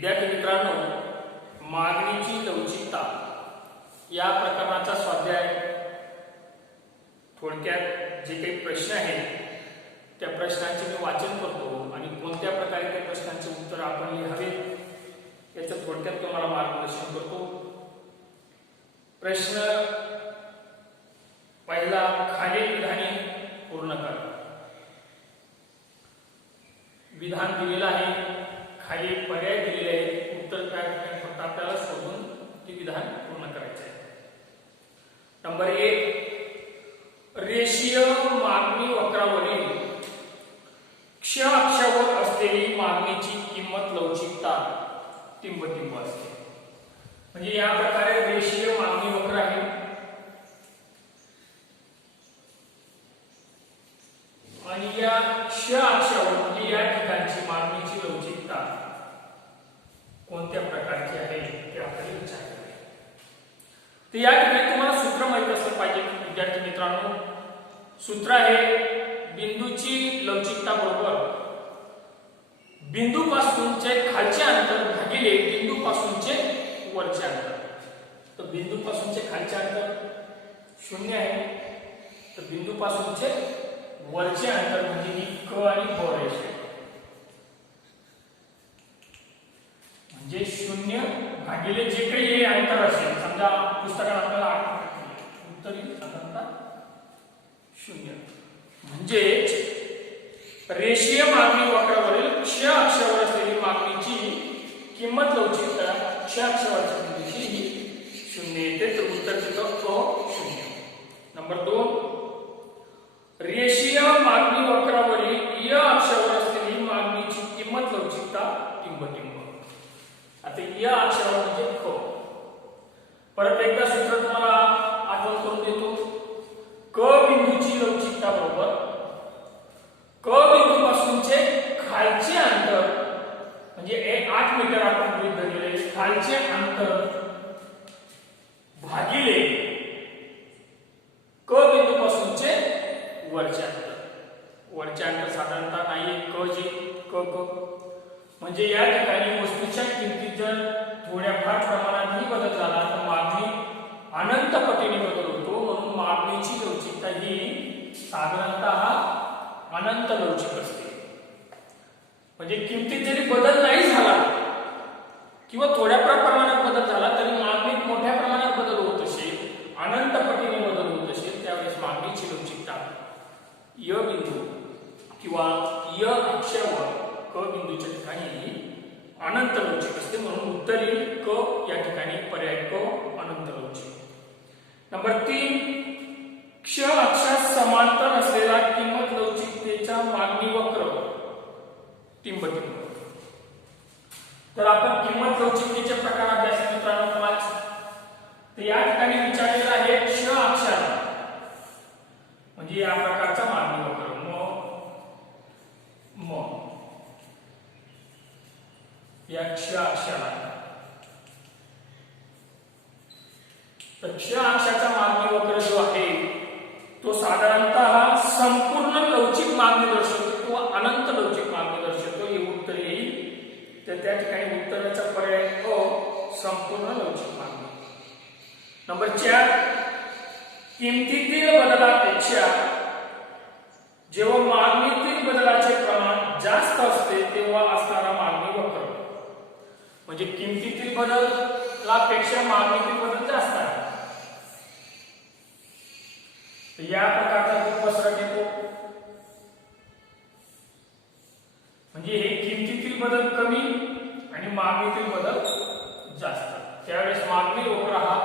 विद्यार्थी मित्रांनो, मागणीची लवचिकता या प्रकरणाचा स्वाध्याय थोडक्यात जे काही प्रश्न आहेत त्या प्रश्नांचे मी वाचन करतो आणि कोणत्या प्रकारे त्या प्रश्नांचे उत्तर आपण लिहावे याचं थोडक्यात तुम्हाला मार्गदर्शन करतो. प्रश्न पहिला, खालील विधाने पूर्ण करा. विधान दिलेलं आहे, खाली पर्याय दिलेले आहेत, उत्तर काय फक्त आपल्याला शोधून ते विधान पूर्ण करायचे आहे. नंबर 1, रेषीय मागणी वक्रावरील क्ष अक्षावर असलेली मागणीची किंमत लवचिकता टिंबटिंब असते. म्हणजे या प्रकारे रेषीय मागणी वक्र आहे आणि या क्ष अक्षावर म्हणजे या ठिकाणची मागणीची लवचिकता कोणत्या प्रकारची आहे ते आपल्याला विचारायचे आहे. तर या ठिकाणी तुम्हाला सूत्र माहित असलं पाहिजे विद्यार्थी मित्रांनो. सूत्र आहे बिंदूची लवचिकता बरोबर बिंदूपासूनचे खालचे अंतर भागिले बिंदूपासूनचे वरचे अंतर. तर बिंदूपासूनचे खालचे अंतर 0 आहे, तर बिंदूपासूनचे वरचे अंतर म्हणजे ही क आणि ब रेषा म्हणजे 0 भागिले जे काही हे अंतर असेल. समजा पुस्तकात आपल्याला उत्तर येईल साधारणतः 0. म्हणजे रेषीय मागणी वक्रावरील क्ष अक्षावर असलेली मागणीची किंमत लवचिकता क्ष अक्षावरच्या बिंदूची ही 0 येते. तर उत्तर तिथं क 0. नंबर 2, रेषीय मागणी वक्रावरील य अक्षावर असलेली मागणीची किंमत लवचिकता टिंबटिंब. आता य अक्षावर म्हणजे क. परत एकदा सूत्र तुम्हाला आठवण करून देतो. क बिंदूची लवचिकता बरोबर क बिंदूपासूनचे खालचे अंतर म्हणजे 8 मीटर आपण गृहीत धरलेले खालचे अंतर भागिले क बिंदूपासूनचे वरचे अंतर. वरचे अंतर साधारणतः नाही क जी क म्हणजे या ठिकाणी वस्तूच्या किमतीत जर थोड्याफार प्रमाणातही बदल झाला तर मागणी अनंत पटीने बदल होतो. म्हणून मागणीची लवचिकता ही साधारणतः अनंत लवचिक असते. म्हणजे किमतीत जरी बदल नाही झाला किंवा थोड्याफार प्रमाणात बदल झाला तरी मागणीत मोठ्या प्रमाणात बदल होत असेल, अनंत पटीने बदल होत असेल, त्यावेळेस मागणीची लवचिकता य बिंदू किंवा य अक्षावर क बिंदूच्या ठिकाणी अनंत लवचिक असते. म्हणून उत्तर येईल क या ठिकाणी पर्याय क अनंत लवचिक. नंबर 3, क्ष अक्षास समांतर असलेला किंमत लवचिकतेचा मागणी वक्र टिंबटिंब. तर आपण किंमत लवचिकतेचे प्रकार अभ्यास मित्रांनो 5. तर या ठिकाणी विचारलेला आहे क्ष अक्षाला म्हणजे या प्रकारचा मागणी वक्र म या क्ष अक्षाला. तर क्ष अक्षाचा मागणी वक्र जो आहे तो साधारणतः संपूर्ण लवचिक मागणी दर्शवतो किंवा अनंत लवचिक मागणी दर्शवतो. हे उत्तर येईल. तर त्या ठिकाणी उत्तराचा पर्याय अ संपूर्ण लवचिक मागणी. नंबर 4, किमतीतील बदलापेक्षा जेव्हा मागणीतील बदलाचे प्रमाण जास्त असते तेव्हा असणारा मागणी वक्र. म्हणजे किमतीतील बदलापेक्षा मागणीतील बदल जास्त आहे. या प्रकारचा जो पसरट येतो म्हणजे हे किमतीतील बदल कमी आणि मागणीतील बदल जास्त. त्यावेळेस मागणी वक्र हा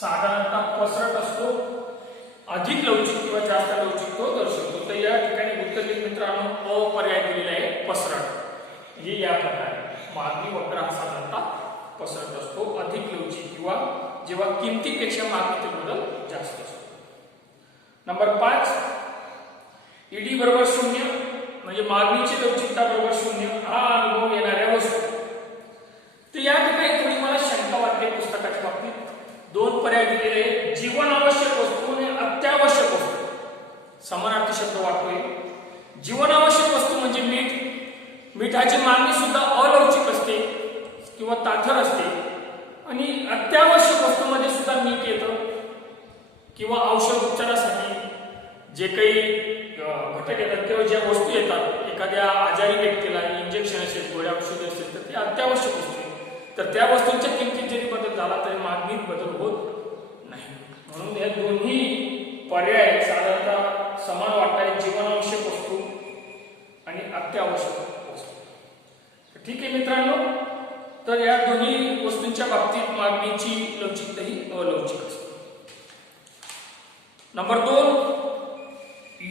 साधारणतः पसरट असतो, अधिक लवचिक किंवा जास्त लवचिक तो दर्शवतो. तर या ठिकाणी उत्तर मित्रांनो अ पर्याय दिलेला आहे पसरट. म्हणजे या प्रकारे मागणी वक्र हा साधारणतः पसरट असतो, अधिक लवचिक किंवा जेव्हा किमतीपेक्षा मागणीतील बदल जास्त असतो. नंबर 5, ईडी बरोबर 0 म्हणजे मागणीची लवचिकता बरोबर 0 हा अनुभव येणाऱ्या वस्तू. तर या ठिकाणी थोडी मला शंका वाटते पुस्तकाच्या बाबतीत. 2 पर्याय दिलेले जीवनावश्यक वस्तू आणि अत्यावश्यक वस्तू. समानार्थी शब्द वाटतोय. जीवनावश्यक वस्तू म्हणजे मीठ. मिठाची मागणी सुद्धा अलौकिक असते. किंवा ताठर असते आणि अत्यावश्यक वस्तूमध्ये सुद्धा मीठ येतं किंवा औषध उपचारासाठी जे काही घटक येतात किंवा ज्या वस्तू येतात एखाद्या आजारी व्यक्तीला इंजेक्शन असेल गोळ्या औषध असेल तर ते अत्यावश्यक वस्तू आहे तर त्या वस्तूंच्या किमतीत जरी बदल झाला तरी मागणीत बदल होत नाही म्हणून या दोन्ही पर्याय साधारणतः समान वाटणारे जीवनावश्यक वस्तू आणि अत्यावश्यक वस्तू ठीक आहे मित्रांनो तर या दोन्ही वस्तूंच्या बाबतीत मागणीची लवचिकता ही अलवचिक असते नंबर 2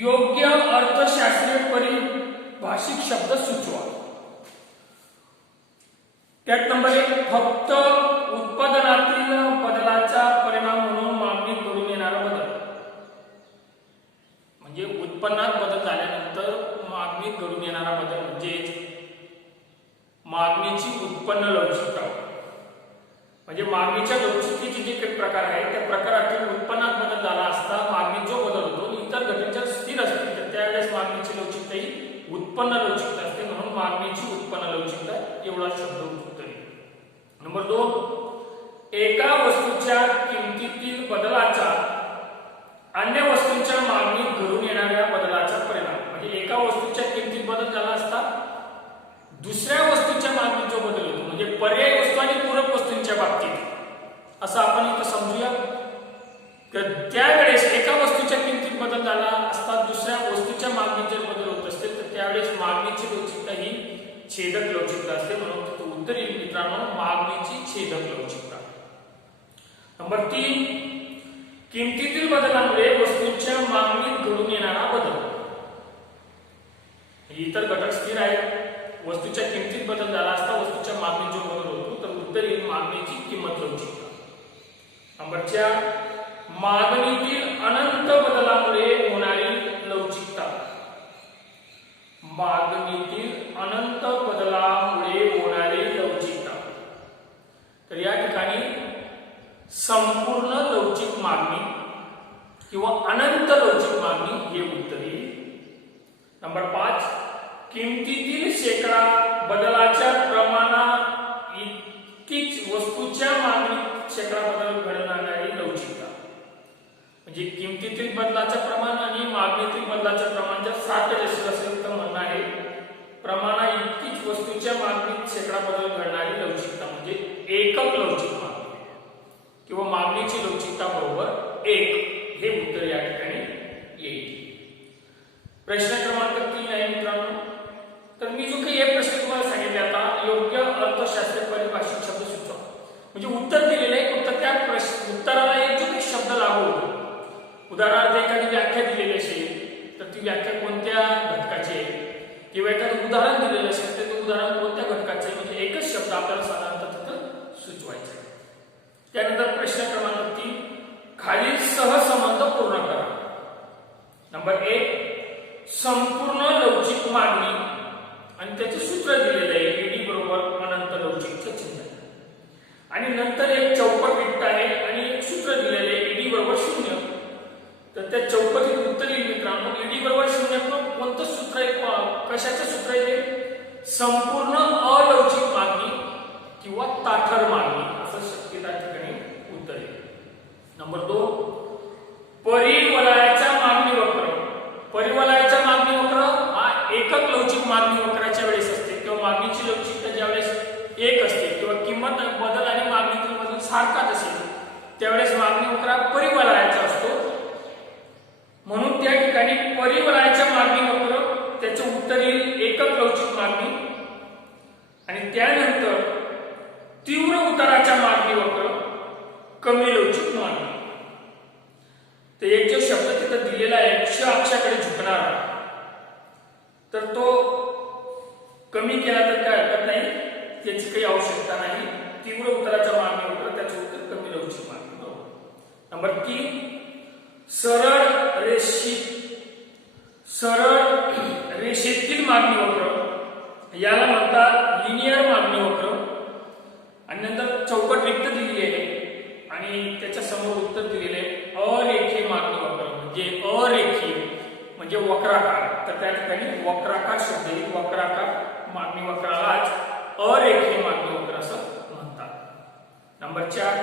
योग्य अर्थशास्त्रीय परिभाषिक शब्द सुचवा त्यात नंबर 1 फक्त उत्पादनातील बदलाचा परिणाम म्हणून मागणीत घडून येणारा बदल म्हणजे उत्पन्नात बदल झाल्यानंतर मागणीत घडून येणारा बदल म्हणजे मागणीची उत्पन्न लवचिकता म्हणजे मागणीच्या लवचिकतेचे जे काही प्रकार आहेत त्या प्रकारातील उत्पन्नात बदल झाला असता मागणीत जो बदल होतो इतर घटकांच्या स्थिर असतील तर त्यावेळेस मागणीची लवचिकता ही उत्पन्न लवचिकता असते म्हणून मागणीची उत्पन्न लवचिकता एवढा शब्द उत्तर नंबर 2 एका वस्तूच्या किमतीतील बदलाचा अन्य वस्तूंच्या मागणीत घडून येणाऱ्या बदलाचा परिणाम म्हणजे एका वस्तूच्या किमतीत बदल झाला असता दुसऱ्या वस्तूच्या मागणीत जो बदल होतो म्हणजे पर्याय वस्तू आणि पूरक वस्तूंच्या बाबतीत असं आपण इथं समजूया तर त्यावेळेस एका वस्तूच्या किमतीत बदल झाला असता दुसऱ्या वस्तूच्या मागणीत जर बदल होत असतील तर त्यावेळेस मागणीची लवचिकता ही छेदक लवचिकता असते म्हणून उत्तर येईल मित्रांनो मागणीची छेदक लवचिकता नंबर 3 किमतीतील बदलामुळे वस्तूंच्या मागणीत घडून येणारा बदल इतर घटक स्थिर आहेत वस्तूच्या किमतीत बदल झाला असता वस्तूच्या मागणीत जो बदल होतो तर उत्तर येईल मागणीची किंमत लवचिकता नंबर 4 मागणीतील अनंत बदलामुळे होणारी लवचिकता मागणीतील अनंत बदलामुळे होणारी लवचिकता तर या ठिकाणी संपूर्ण लवचिक मागणी किंवा अनंत लवचिक मागणी हे उत्तर येईल नंबर 5 किमतीतील शेकडा बदलाच्या प्रमाणा इतकीच वस्तूच्या मागणीत शेकडा बदल घडणारी लवचिकता म्हणजे किमतीतील बदलाचं प्रमाण आणि मागणीतील बदलाच्या प्रमाणाच्या सारखे जसे असेल तर म्हणणं आहे प्रमाणा इतकीच वस्तूच्या मागणीत शेकडा बदल घडणारी लवचिकता म्हणजे एकक लवचिक मागणी किंवा मागणीची लवचिकता बरोबर 1 हे उत्तर या ठिकाणी येईल प्रश्न क्रमांक 3 आहे मित्रांनो तर मी जो काही हे प्रश्न तुम्हाला सांगितले आता योग्य अर्थशास्त्रीय परिभाषित शब्द सुचवा म्हणजे उत्तर दिलेले आहे फक्त त्या उत्तराला एक जो काही शब्द लागू होतो उदाहरणार्थ एखादी व्याख्या दिलेली असेल तर ती व्याख्या कोणत्या घटकाची आहे किंवा एखादं उदाहरण दिलेलं असेल तर ते उदाहरण कोणत्या घटकाचे आहे म्हणजे एकच शब्द आपल्याला साधारणतः तिथं सुचवायचा आहे त्यानंतर प्रश्न क्रमांक 3 खालील सहसंबंध पूर्ण करा नंबर 1 संपूर्ण लवचिक मागणी आणि त्याचे सूत्र दिलेले आहे ईडी बरोबर अनंत लवचिकचं चिन्ह आणि नंतर एक चौकट रिक्त आहे आणि एक सूत्र दिलेले आहे ईडी बरोबर 0 तर त्या चौकटीत उत्तर येईल मित्रांनो ईडी बरोबर 0 कोणतं सूत्र आहे कशाचं सूत्र आहे संपूर्ण अलवचिक मागणी किंवा ताठर मागणी असं शक्यता ठिकाणी उत्तर येईल नंबर 2 परिवलयाच्या मागणी वक्र परिवलयाच्या मागणी वक्र हा एकक लवचिक मागणी वक्राच्या वेळेस असते किंवा मागणीची लवचिकता ज्यावेळेस 1 असते किंवा किंमत बदल आणि मागणीतील बदल सारखाच असेल त्यावेळेस मागणी वक्र परिवलयाचा असतो म्हणून त्या ठिकाणी परिवलयाच्या मागणी वक्र त्याचं उत्तर येईल एकक लवचिक मागणी आणि त्यानंतर तीव्र उताराच्या मागणी वक्र कमी लवचिक मागणी तर एक जो शब्द तिथं दिलेला आहे क्ष अक्षाकडे झुकणारा तर तो कमी केला तर काय हरकत नाही त्याची काही आवश्यकता नाही तीव्र उताराच्या मागणी वक्र त्याचं उत्तर कमी लवचिक मागणी बरोबर नंबर 3 सरळ रेषेतील मागणी वक्र याला म्हणतात लिनियर मागणी वक्र आणि नंतर चौकट रिक्त दिलेली आहे आणि त्याच्या समोर उत्तर दिलेले अरेखीय मागणी वक्र म्हणजे वक्राकार तर त्या ठिकाणी वक्राकार शब्द येईल वक्राकार मागणी वक्रालाच अरेखीय मागणी वक्र असं नंबर 4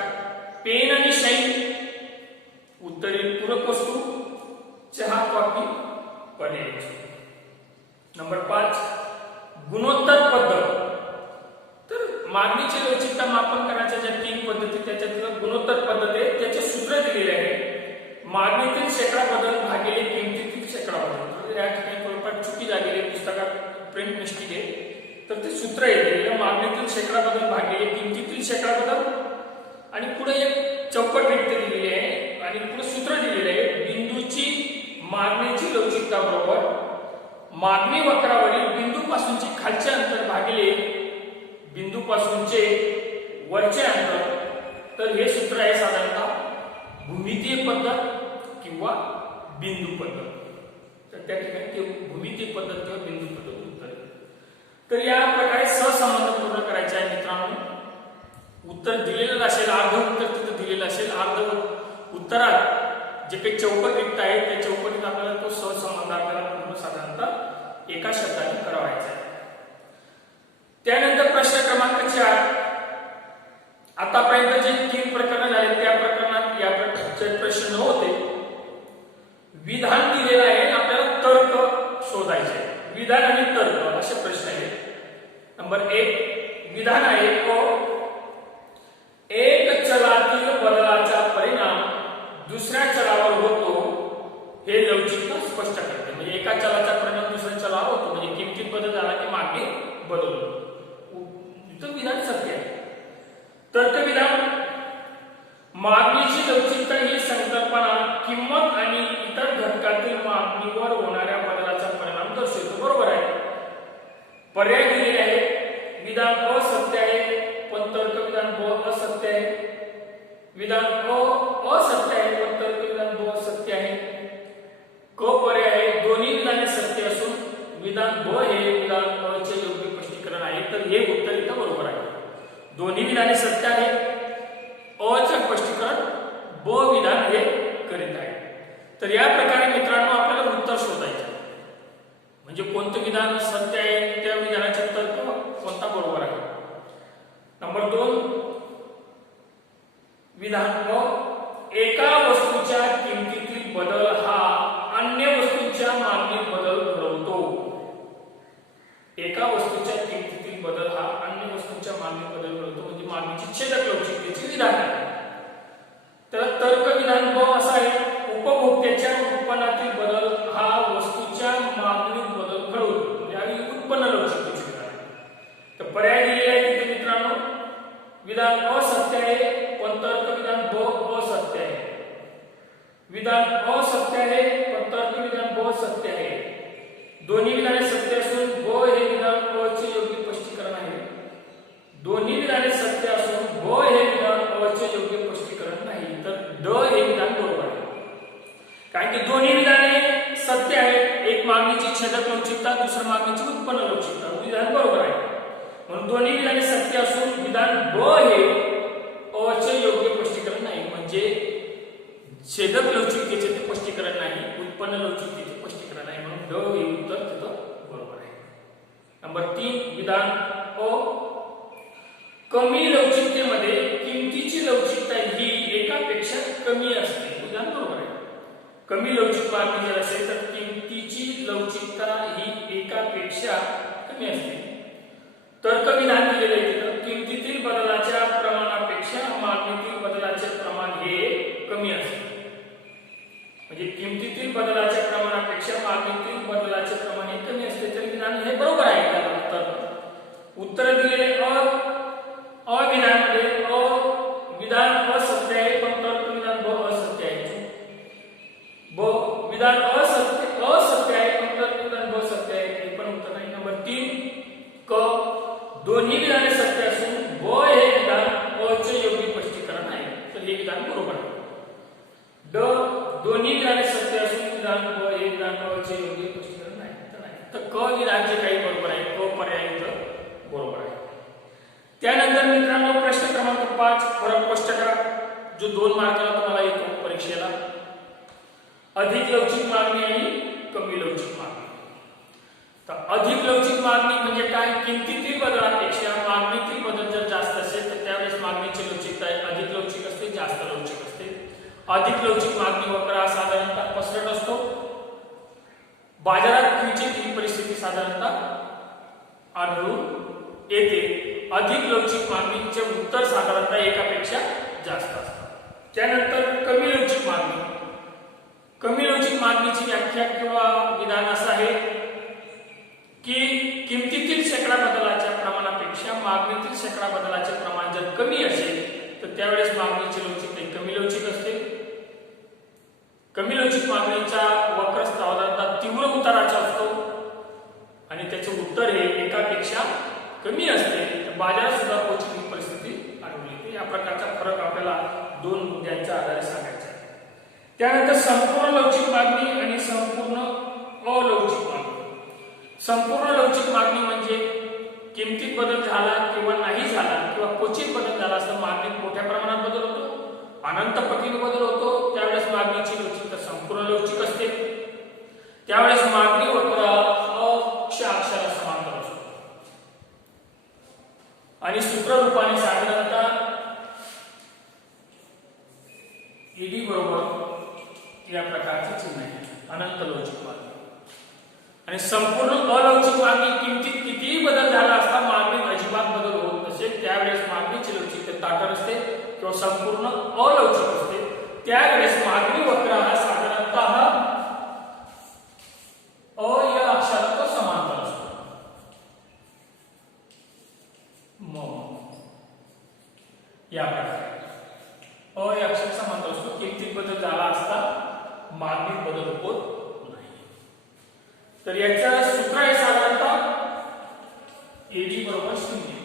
पेन आणि शाई उत्तरेल पूरक वस्तू, चहा, कॉफी, पर्याय. नंबर 5 गुणोत्तर पद्धत. तर मागणीची लवचिकता मापन करण्याच्या ज्या 3 पद्धती त्याच्यातील गुणोत्तर पद्धत आहे त्याचे सूत्र दिलेले आहे. मागणीतील शेकडा बदल भागिले किमतीतील शेकडा बदल. तर या ठिकाणी थोडंफार चुकी झालेली पुस्तकात प्रिंट मिस्टेक आहे. तर ते सूत्र आहे मागणीतील शेकडा बदल भागिले किमतीतील शेकडा बदल आणि पुढे एक चौकट रिक्त दिलेली आहे आणि पुढे सूत्र दिलेले आहे. बिंदूची मागणीची लवचिकता बरोबर मागणी वक्रावरील बिंदूपासूनचे खालचे अंतर भागिले बिंदूपासूनचे वरचे अंतर. तर हे सूत्र आहे साधारणतः भूमितीय पद्धत किंवा बिंदू पद्धत. तर त्या ठिकाणी ते भूमितीय पद्धत किंवा बिंदू पद्धत उत्तर आहे. तर या प्रकारे सहसंबंध पूर्ण करायचे आहे मित्रांनो. उत्तर दिलेलं असेल, अर्ध उत्तर तिथं दिलेलं असेल, अर्ध उत्तरात जे काही चौकट रिक्त आहे त्या चौकटीत आपल्याला तो सहसंबंध आपल्याला पूर्ण साधारणतः एका शब्दाने करावायचा आहे. त्यानंतर प्रश्न क्रमांक 4. आतापर्यंत जे 3 प्रकरण झाले त्या प्रकरणात या प्रकारचे प्रश्न होते. विधान दिलेलं आहे आणि आपल्याला तर्क शोधायचे आहे. विधान आणि तर्क असे प्रश्न आहेत. नंबर 1 विधान आहे एक चलातील बदलाचा परिणाम दुसऱ्या चलावर होतो हे लवचिकता स्पष्ट करते. म्हणजे एका चलाचा परिणाम दुसऱ्या चलावर होतो म्हणजे किमतीत बदल झाला की मागणी बदलतो. इथं विधान सत्य आहे. तर्कविधान मागणीची लवचिकता ही संकल्पना किंमत आणि इतर घटकातील मागणीवर होणाऱ्या बदलाचा परिणाम दर्शवतो. बरोबर आहे. पर्याय दिलेले आहे. विधान अ सत्य आहे पण तर्कविधान ब असत्य आहे. विधान अ असत्य आहे पण तर्कविधान ब सत्य आहे. क पर्याय आहे. दोन्ही विधाने सत्य असून विधान ब हे विधान अ चे योग्य स्पष्टीकरण आहे. तर हे उत्तर इथं बरोबर आहे. दोन्ही विधाने सत्य आहे. अ चे स्पष्टीकरण ब विधान हे करीत आहे. तर या प्रकारे मित्रांनो आपल्याला उत्तर शोधायचे म्हणजे कोणतं विधान सत्य आहे त्या विधानाचे तर्क कोणता बरोबर आहे. नंबर 2 विधान एका वस्तूच्या किमतीतील बदल हा अन्य वस्तूच्या मागणीत बदल घडवतो. एका वस्तूच्या किमतीतील बदल हा अन्य वस्तूच्या मागणीत बदल घडवतो म्हणजे मागणीची छेदक लवचिकतेचे विधान आहे. तर तर्क विधान ब असं आहे. उपभोक्त्याच्या उत्पन्नातील बदल हा वस्तूच्या मागणीत बदल घडवतो म्हणजे उत्पन्न लवचिकतेचे विधान आहे. तर पर्याय दिलेले आहे तिथे मित्रांनो. विधान असत्य आहे पण तर्क विधान ब असत्य आहे. विधान असत्य आहे पण तर्क विधान ब सत्य आहे. दोन्ही विधाने सत्य असून ब हे विधान अ चे योग्य स्पष्टीकरण आहे. दोन्ही विधाने सत्य असून ब हे विधान अ चे योग्य स्पष्टीकरण नाही. तर ड हे विधान बरोबर आहे. कारण की दोन्ही विधाने सत्य आहेत. एक मागणीची छेदक लवचिकता दुसरी मागणीची उत्पन्न लवचिकता विधान बरोबर आहे. म्हणून दोन्ही विधाने सत्य असून विधान ब हे अ चे योग्य स्पष्टीकरण नाही म्हणजे छेदक लवचिकतेचे ते स्पष्टीकरण नाही, उत्पन्न लवचिकतेचे स्पष्टीकरण नाही. म्हणून ड हे उत्तर तिथं बरोबर आहे. नंबर 3 विधान अ कमी लवचिकतेमध्ये किमतीची लवचिकता ही एकापेक्षा कमी असते. विधान बरोबर आहे. कमी लवचिक मागणी जर असेल तर किमतीची लवचिकता ही एकापेक्षा कमी असते. तर्क विधान दिलेले आहे तिथं किमतीतील बदलाच्या प्रमाणापेक्षा मागणीतील बदलाचे प्रमाण हे कमी असते. म्हणजे किमतीतील बदलाच्या प्रमाणापेक्षा मागणीतील बदलाचे प्रमाण हे कमी असते. तर विधान हे बरोबर आहे. त्यानंतर उत्तर दिलेले अ विधानामध्ये विधान असत्य आहे पण तर्क विधान ब असत्य आहे. ब विधान असत्य आहे पण तर्क विधान ब सत्य आहे. हे पण उत्तर नाही. नंबर 3 क दोन्ही विधाने सत्य असून ब हे विधान अ चे योग्य स्पष्टीकरण आहे. तर हे विधान बरोबर आहे. ड दोन्ही विधाने सत्य असून विधान ब हे विधान अ चे योग्य स्पष्टीकरण नाही. तर क विधान जे काही बरोबर आहे क पर्याय बरोबर आहे. त्यानंतर मित्रांनो प्रश्न क्रमांक 5 फरक स्पष्ट करा जो 2 मार्काला तुम्हाला येतो परीक्षेला. अधिक लवचिक मागणी आणि कमी लवचिक मागणी. तर अधिक लवचिक मागणी म्हणजे काय? किमतीतील बदलापेक्षा मागणीतील बदल जर जास्त असेल तर त्यावेळेस मागणीची लवचिकता अधिक लवचिक मागणी वक्र हा साधारणतः पसरट असतो. बाजारात क्वचित ही परिस्थिती साधारणतः आढळून येते. अधिक लवचिक मागणीचे उत्तर साधारणतः एकापेक्षा जास्त असतात. त्यानंतर कमी लवचिक मागणी. कमी लवचिक मागणीची व्याख्या किंवा विधान असं आहे की किमतीतील शेकडा बदलाच्या प्रमाणापेक्षा मागणीतील शेकडा बदलाचे प्रमाण जर कमी असेल तर त्यावेळेस मागणीची लवचिकता कमी लवचिक असते. कमी लवचिक मागणीचा वक्र साधारणतः तीव्र उताराचा असतो आणि त्याचे उत्तर हे एकापेक्षा कमी असते. तर बाजारात सुद्धा क्वचित ही परिस्थिती आढळून येते. या प्रकारचा फरक आपल्याला दोन मुद्द्यांच्या आधारे सांगायचा आहे. त्यानंतर संपूर्ण लवचिक मागणी आणि संपूर्ण अलवचिक मागणी. संपूर्ण लवचिक मागणी म्हणजे किमतीत बदल झाला किंवा नाही झाला किंवा क्वचित बदल झाला असता मागणीत मोठ्या प्रमाणात बदल होतो, अनंत पटीने बदल होतो, त्यावेळेस मागणीची लवचिकता संपूर्ण लवचिक असते. त्यावेळेस मागणी वक्र अक्ष अक्षाला समांतर असतो आणि सूत्ररूपाने साधारणतः ईडी बरोबर या प्रकारचे चिन्ह आहे. अनंत लवचिक मागणी. आणि संपूर्ण अलवचिक मागणी किमतीत कितीही बदल झाला असता मागणीत अजिबात बदल होत नसेल त्यावेळेस मागणीची लवचिकता ताठर असते किंवा संपूर्ण अलवचिक असते. त्यावेळेस मागणी वक्र हा साधारणतः या अक्षाला तो समांतर असतो. या प्रकारे या अक्षाला समांतर असतो. किमतीत बदल झाला असता मागणीत बदल होत नाही. तर याचं सूत्र आहे साधारणतः एडी बरोबर 0.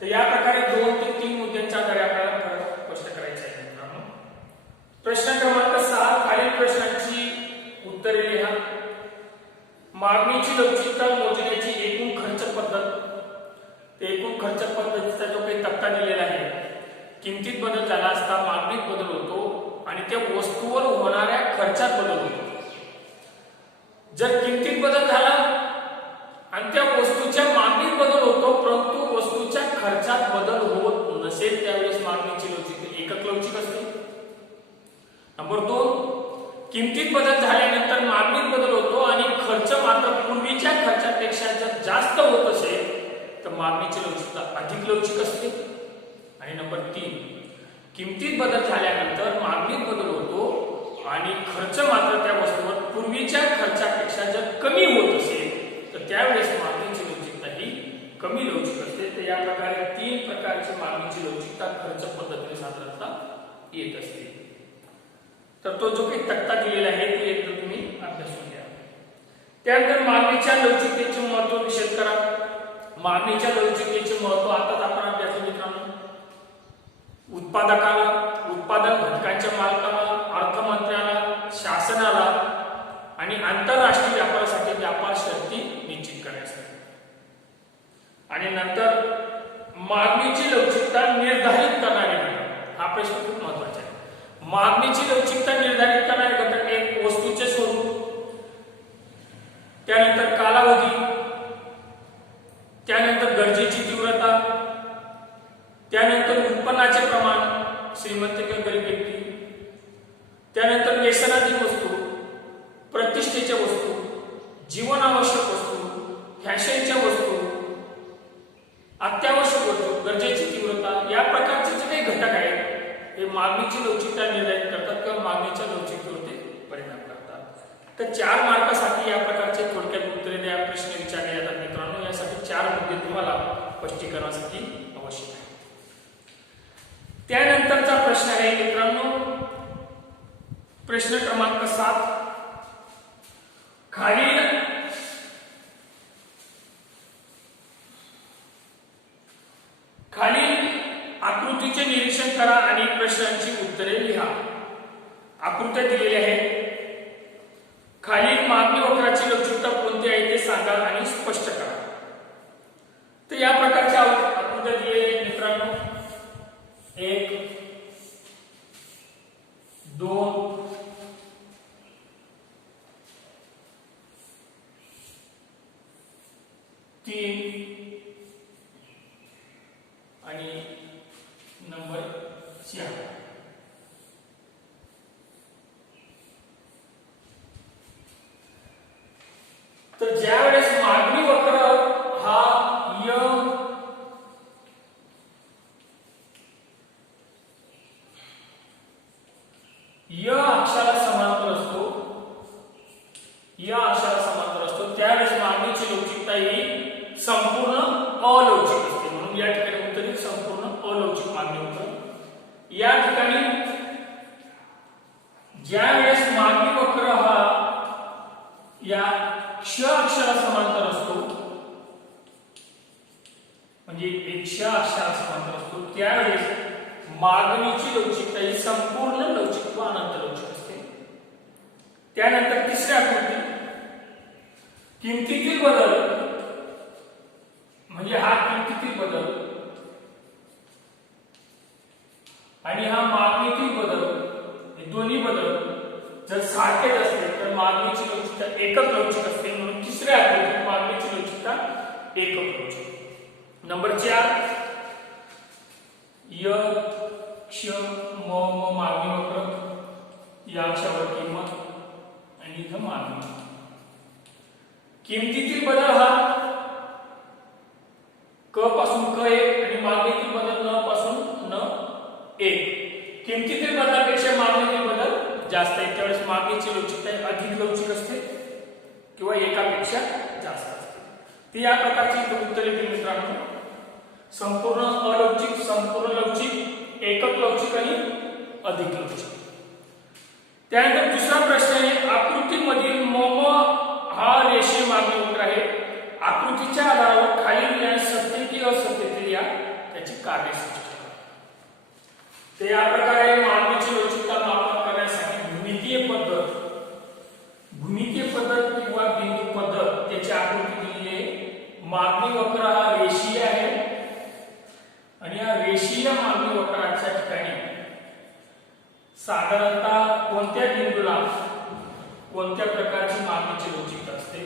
तर या प्रकारे 2 ते 3 मुद्द्यांच्या आधारे आपल्याला स्पष्ट करायचे आहे मित्रांनो. प्रश्न क्रमांक 6 खालील प्रश्नांची उत्तरे लिहा. मागणीची लवचिकता मोजण्याची एकूण खर्च पद्धत. ते एकूण खर्च पद्धतीचा जो काही तक्ता दिलेला आहे, किमतीत बदल झाला असता मागणीत बदल होतो आणि त्या वस्तूवर होणाऱ्या खर्चात बदल होतो. जर किमतीत बदल झाला आणि त्या वस्तूच्या मागणीत बदल होतो परंतु वस्तूच्या खर्चात बदल होत नसेल त्यावेळेस मागणीची लवचिकता एकक लवचिक असते. नंबर 2, किमतीत बदल झाल्यानंतर मागणीत बदल होतो आणि खर्च मात्र पूर्वीच्या खर्चापेक्षा जर जास्त होत असेल तर मागणीची लवचिकता अधिक लवचिक असते. आणि नंबर 3, किमतीत बदल झाल्यानंतर मागणीत बदल होतो आणि खर्च मात्र त्या वस्तूवर पूर्वीच्या खर्चापेक्षा जर कमी होत असेल तर त्यावेळेस मागणीची लवचिकता ही कमी लवचिक असते. तर या प्रकारे 3 प्रकारची मागणीची लवचिकता खर्च पद्धतीने साधारणतः येत असते. तर तो जो काही तक्ता दिलेला आहे तो एकदा तुम्ही अभ्यासून घ्या. त्यानंतर मागणीच्या लवचिकतेचे महत्त्व निश्चित करा. मागणीच्या लवचिकतेचे महत्त्व आताच आपण अभ्यासले मित्रांनो. उत्पादकाला, उत्पादन घटकांच्या मालकाला, अर्थमंत्र्याला, शासनाला आणि आंतरराष्ट्रीय व्यापारासाठी व्यापार शर्ती निश्चित करण्यासाठी. आणि नंतर मागणीची लवचिकता निर्धारित करणारे घटक. हा प्रश्न खूप महत्त्वाचा आहे. मागणीची लवचिकता निर्धारित करणारे घटक एक वस्तूचे स्वरूप, त्यानंतर कालावधी, त्यानंतर गरजेची तीव्रता, त्यानंतर उत्पन्नाचे प्रमाण, श्रीमंत किंवा गरीब व्यक्ती, त्यानंतर व्यसनाधीन वस्तू, प्रतिष्ठेच्या वस्तू, जीवनावश्यक वस्तू, फॅशनच्या वस्तू, अत्यावश्यक वस्तू, गरजेची तीव्रता. या प्रकारचे जे काही घटक आहेत हे मागणीची लवचिकता निर्धारित करतात किंवा मागणीच्या लवचिकतेवरती परिणाम करतात. तर 4 मार्कासाठी या प्रकारचे थोडक्यात उत्तरे द्या प्रश्न विचारले जातात मित्रांनो. यासाठी 4 मुद्दे तुम्हाला स्पष्टीकरणासाठी आवश्यक आहे. त्यानंतरचा प्रश्न आहे मित्रांनो प्रश्न क्रमांक 7. खालील आकृतीचे निरीक्षण करा आणि प्रश्नांची उत्तरे लिहा. आकृत्या दिलेल्या आहेत. खालील मागणी वक्राची लवचिकता कोणती आहे ते सांगा आणि स्पष्ट करा. तर या प्रकारच्या आकृत्या दिलेल्या आहेत मित्रांनो. 1, 2, 3 आणि नंबर 4. तर ज्या वेळेस मागणी वक्र हा य अक्षाला समांतर असतो, त्यावेळेस मागणीची लवचिकता ही संपूर्ण अलवचिक असते. म्हणून या ठिकाणी उत्तर संपूर्ण अलवचिक मागणी होतं. या ठिकाणी ज्या वेळेस मागणी वक्र हा या क्ष अक्षाला समांतर असतो, म्हणजे क्ष अक्षाला समांतर असतो, त्यावेळेस मागणीची लवचिकता ही संपूर्ण लवचिक व अनंत लवचिक असते. त्यानंतर तिसरी आकृती, किमतीतील बदल, म्हणजे हा किमतीतील बदल आणि हा मागणीतील बदल, हे दोन्ही बदल जर सारखेच असते तर मागणीची लवचिकता एकक लवचिक असते. म्हणून तिसऱ्या आकृतीत मागणीची लवचिकता एकक लवचिक. नंबर 4, य क्ष म मागणी वक्र, या अक्षावर किंमत आणि इथं मागणी. किमतीतील बदल हा क पासून क1 आणि मागणीतील बदल न पासून न1. किमतीतील बदलापेक्षा मागणीतील बदल जास्त आहे, त्यावेळेस मागणीची लवचिकता अधिक लवचिक असते किंवा एकापेक्षा जास्त असते. ती या प्रकारची उत्तरे येतील मित्रांनो. संपूर्ण अलवचिक, संपूर्ण लवचिक, एकक लवचिक आणि अधिक लवचिक. त्यानंतर दुसरा प्रश्न आहे, आकृतीमधील मम हा रेषीय मागणी वक्र आहे. आकृतीच्या आधारावर खालील ज्ञान सत्य की असत्य ते या त्याची कार्य सूचित करा. ते या प्रकारे मागणीची लवचिकता मापन करण्यासाठी भूमितीय पद्धत किंवा बिंदू पद्धत त्याची आकृती दिली आहे. मागणी वक्र हा रेषीय आहे आणि या रेषीय मागणी वक्राच्या ठिकाणी साधारणतः कोणत्या बिंदूला कोणत्या प्रकारची मागणीची लवचिकता असते.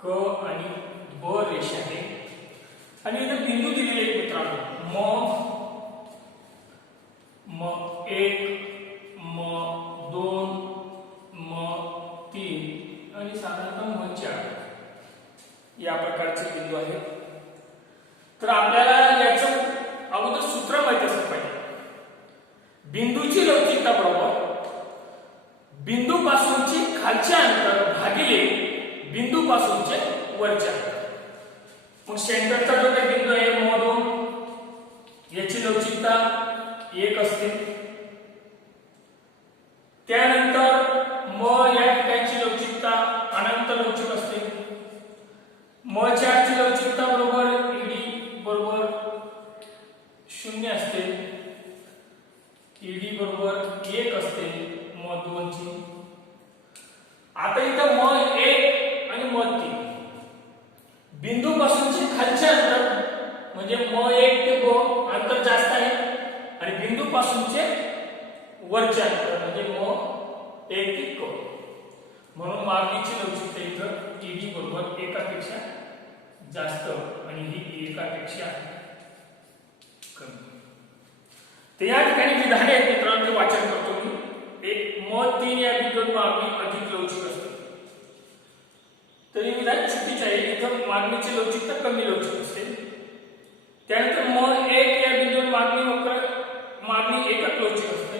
क आणि ब रेषा आहे आणि इथे बिंदू दिलेले आहेत मित्रांनो. म1, म2, म3 आणि साधारणतः म4 या प्रकारचे बिंदू आहेत. तर आपल्याला याचं अगोदर सूत्र माहिती असलं पाहिजे. बिंदूची लवचिकता बरोबर बिंदू पासूनचे खालचे अंतर भागिले बिंदू पासूनचे वरचे अंतर. मग सेंटरचा जो काही बिंदू आहे म2, याची लवचिकता 1 असते. त्यानंतर म या ठिकाणची लवचिकता अनंत लवचिक असते. म4 ची लवचिकता बरोबर ईडी बरोबर 0 असते, ईडी बरोबर 1 असते म2 ची. आता इथं म1 आणि म3 बिंदू पासूनचे खालचे अंतर म्हणजे म1 ते ब अंतर जास्त आहे आणि बिंदू पासूनचे वरचे अंतर म्हणजे म1 ते क. म्हणून मागणीची लवचिकता इथं ईडी बरोबर 1 पेक्षा जास्त आणि ही 1 पेक्षा कमी. ते या ठिकाणी विधाने आहेत मित्रांनो, ते वाचन करतो मी. एक म3 या बिंदूवर मागणी अधिक लवचिक असते, तरी विधान चुकीचे आहे. इथं मागणीची लवचिकता कमी लवचिक असते. त्यानंतर म1 या बिंदूवर मागणी एकच लवचिक असते.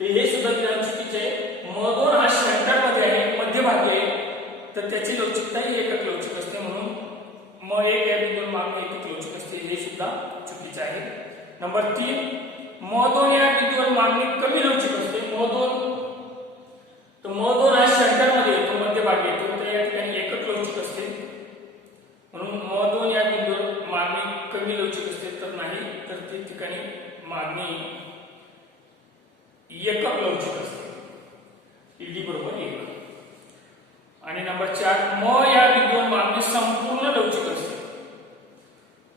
हे सुद्धा विधान चुकीचे आहे. म2 हा सेंटर मध्ये आहे, मध्यभागी आहे, तर त्याची लवचिकता ही एकच लवचिक असते. म्हणून म1 या बिंदूवर मागणी एकच लवचिक असते, हे सुद्धा चुकीचे आहे. नंबर 3, म2 या बिंदूवर मागणी कमी लवचिक असते. म2 हा सेंटर मध्ये येतो, मध्यभागी येतो, तर या ठिकाणी एकच लवचिक असते. म्हणून म2 या बिंदूवर मागणी कमी लवचिक असते, तर नाही, तर त्या ठिकाणी मागणी एकक लवचिक असते, ईडी बरोबर 1. आणि नंबर 4, म या बिंदूवर मागणी संपूर्ण लवचिक असते.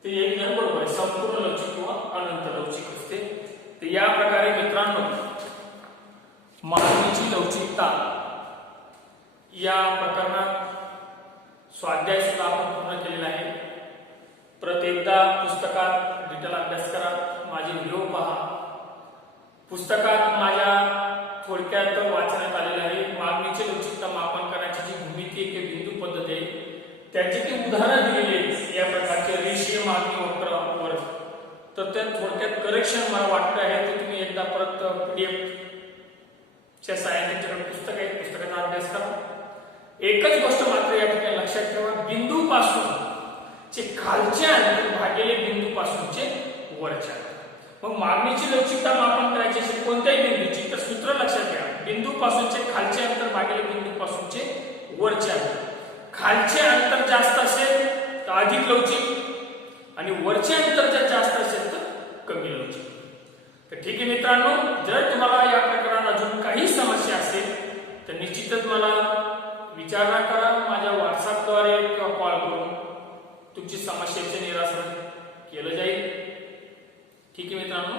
ते एक जण बरोबर आहे, संपूर्ण लवचिक किंवा अनंत लवचिक असते. तर या प्रकारे मित्रांनो मागणीची लवचिकता या प्रकरणात स्वाध्याय सुद्धा आपण पूर्ण केलेला आहे. प्रत्येकदा पुस्तकात डिटेल अभ्यास करा, माझे व्हिडिओ पहा. पुस्तकात माझ्या थोडक्यात वाचण्यात आलेले आहे. मागणीची लवचिकता मापन करण्याची जी त्याचे ते उदाहरण दिलेले आहेत या प्रकारचे रेषीय मागणी वक्र. तर त्या थोडक्यात करेक्शन मला वाटतं आहे ते तुम्ही एकदा परत PDF च्या साहाय्याने तुमच्याकडे पुस्तक आहे, पुस्तकाचा अभ्यास करा. एकच गोष्ट मात्र या ठिकाणी लक्षात ठेवा, बिंदू पासून चे खालचे अंतर भागिले बिंदू पासूनचे वरचे अंतर. मग मागणीची लवचिकता मापन करायची असेल कोणत्याही बिंदूची तर सूत्र लक्षात घ्या, बिंदू पासूनचे खालचे अंतर भागिले बिंदू पासूनचे वरचे अंतर. खालचे अंतर जास्त असेल तर अधिक लवचिक आणि वरचे अंतर जर जास्त असेल तर कमी लवचिक. तर ठीक आहे मित्रांनो, जर तुम्हाला या प्रकरणात अजून काही समस्या असेल तर निश्चितच मला विचारणा करा, माझ्या व्हॉट्सअपद्वारे किंवा कॉल करून तुमची समस्येचे निराकरण केलं जाईल. ठीक आहे मित्रांनो.